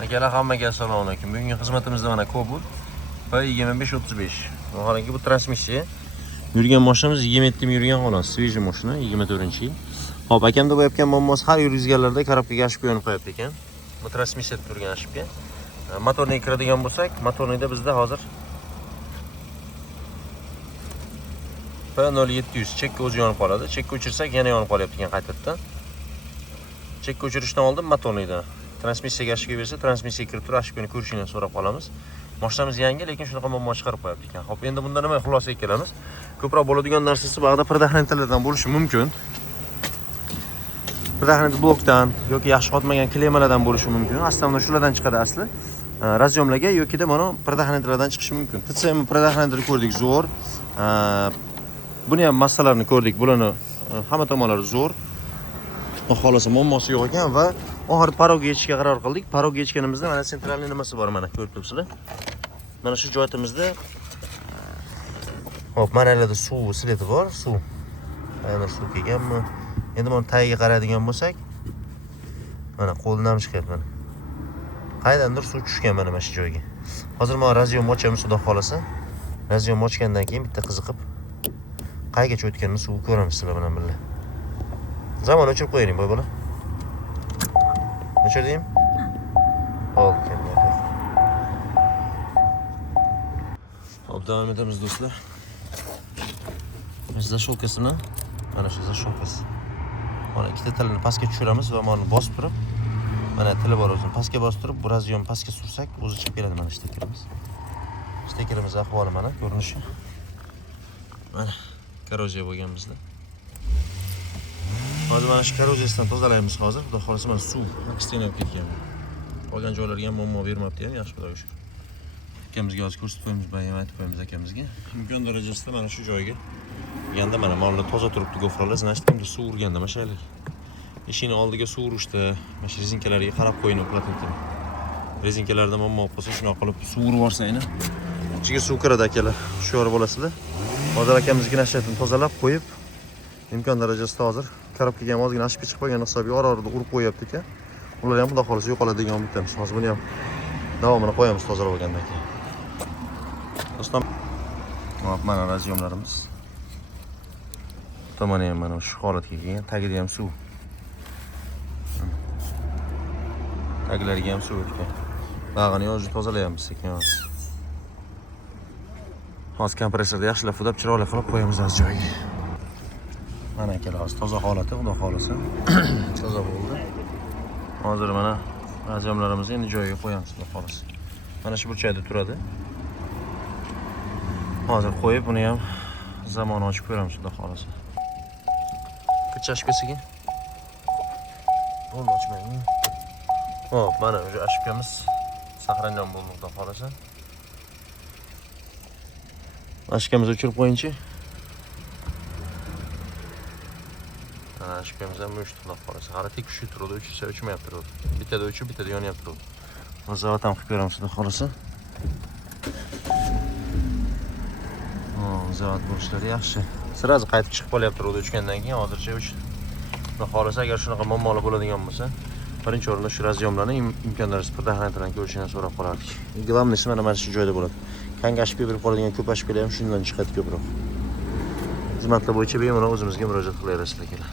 Akalar hammaga assalomu alaykum. Bugungi xizmatimizda mana Cobalt P2535. Vaholanki bu transmissiya. Yurgan mashinamiz 27 ming yurgan xolos, svejiy mashina, 24-yil. Xo'p, akamda bo'layotgan muammosi har yurgizganlarda korobkaga ashib qo'yib qo'yapti ekan. Bu transmissiya turgan ashibga. Motorniga kiradigan bo'lsak, motornida bizda hozir P0700 chekka o'zi yonib qoladi. Chekka o'chirsak yana yonib qolyapti ekan qaytadan. Chekka o'chirishdan oldin motornida transmissiyaga ashib bersa, transmissiya kirib turib ashibni ko'rishini so'rab qolamiz. Mashinamiz yangi, lekin shunaqa muammo chiqarib qo'yapti ekan. Xo'p, endi bunda nima xulosaga kelamiz? Ko'proq bo'ladigan narsasi bag'da predahrantalardan bo'lishi mumkin. Predahrant blokdan yoki yaxshi qotmagan klemalardan bo'lishi mumkin. Aslida shulardan chiqadi asli. Razyomlarga yokida mana predahrantlardan chiqishi mumkin. TCM predahrantni ko'rdik, zo'r. Buni ham massalarini ko'rdik. Bularni hamma tomonlari zo'r. Xohlasa muammosi yo'q ekan va oxiri parogga yetishga qaror qildik. Parogga yetganimizda mana sentralniy nimasi bor, mana ko'rib turibsizlar. Mana shu joyimizda hop, mana yerda suv sleti bor, suv. Mana suv kelganmi? Endi buni tagiga qaraydigan bo'lsak, mana qo'ldan chiqyapti mana. Qaydandir suv tushgan mana shu joyga. Hozir men razyom ochamiz, xudo xolasa. Razyom ochgandan keyin bitta qiziqib qaygacha o'tganini suvni ko'ramiz sizlar bilan birga. Zamon o'chirib qo'ying, bola. O'chirdim? Hop, hop, davom etamiz do'stlar. Biz zashovkasini, mana shu zashovkasi. Mana ikkita tilini pastga tushiramiz va mana bosib turib, mana tili bor o'zini pastga bosib turib, bir razyom pastga sursak, o'zi chiqib keladi mana shtekirimiz. Shtekirimiz ahvoli mana ko'rinishi. Mana korroziya bo'lgan bizda. Hozir mana shu korroziyasidan tozalaymiz hozir. Xudo xolasa mana suv ekstenib ketgan. Qolgan joylarga ham muammo bermabdi ham, yaxshi xudoga shukr. Akamizga hozir ko'rsatib qo'yamiz, bayon aytib qo'yamiz akamizga. Imkon darajasida mana shu joyga kelganda mana molni toza turibdi gofralar, значит, endi suv urganda mashaylik. Eshikning oldiga suv urishdi, mana shu rezinkalarga qarab qo'ying uxlatib. Rezinkalarda muammo bo'lsa, shuna qilib suv urib yuborsanglar, ichiga suv kiradi akalar. Shu yorib olasizlar. Hozir akamizga nashatini tozalab qo'yib, imkon darajasida hozir korobkaga ham ozgina ashib chiqib qolgan hisobiga orada urib qo'yapti ekan. Ular ham xudo xolasa yo'qoladigan umidamiz. Hozir buni ham davomini qo'yamiz tozalab olgandan keyin. Do'stlar, mana razyomlarimiz. Tomoni ham mana shu holatga kelgan, tagida ham suv. Taglariga ham suv o'tgan. Bag'ini hozir tozalayapmiz sekin-asta. Hozir kompressorda yaxshilab fudab chiroyli qilib qo'yamiz az joyiga. Mana akalar, hozir toza holati, xudo xolasa. Toza bo'ldi. Hozir mana razyomlarimizni endi joyiga qo'yamiz, xudo xolasa. Mana shu burchakda turadi. Hozir qo'yib, buni ham zamon ochib ko'ramiz, xudo xolasa. Kechashib kelsak-a? Bo'ldi, ochmayman. Hop, mana o'sha ashibkamiz saqlangan bo'ldi, xudo xolasa. Ashibkamizni o'chirib qo'yingchi. Ashibkamiz ham o'chdi, xudo xolasa. Qara tekishib turadi, o'chirsa o'chmayapti turadi. Bittada o'chib, bittada yonyapti turadi. Nazorat ham qilib ko'ramiz, xudo xolasa. Nazorat bo'lishlari yaxshi. Sirazi qaytib chiqib qolyapti turadi o'chgandan keyin, hozircha o'ch. Xudo xolasa, agar shunaqa muammolar bo'ladigan bo'lsa, birinchi o'rinda shu razyomlarni imkon darajasida predahrantdan ko'rishini so'rab qolardik. Главныйsi mana shu joyda bo'ladi. Kangashib berib qoladigan ko'p ashiblar ham shundan chiqadi ko'proq. Xizmatlar bo'yicha bemalol o'zimizga murojaat qilaverasizlar akalar.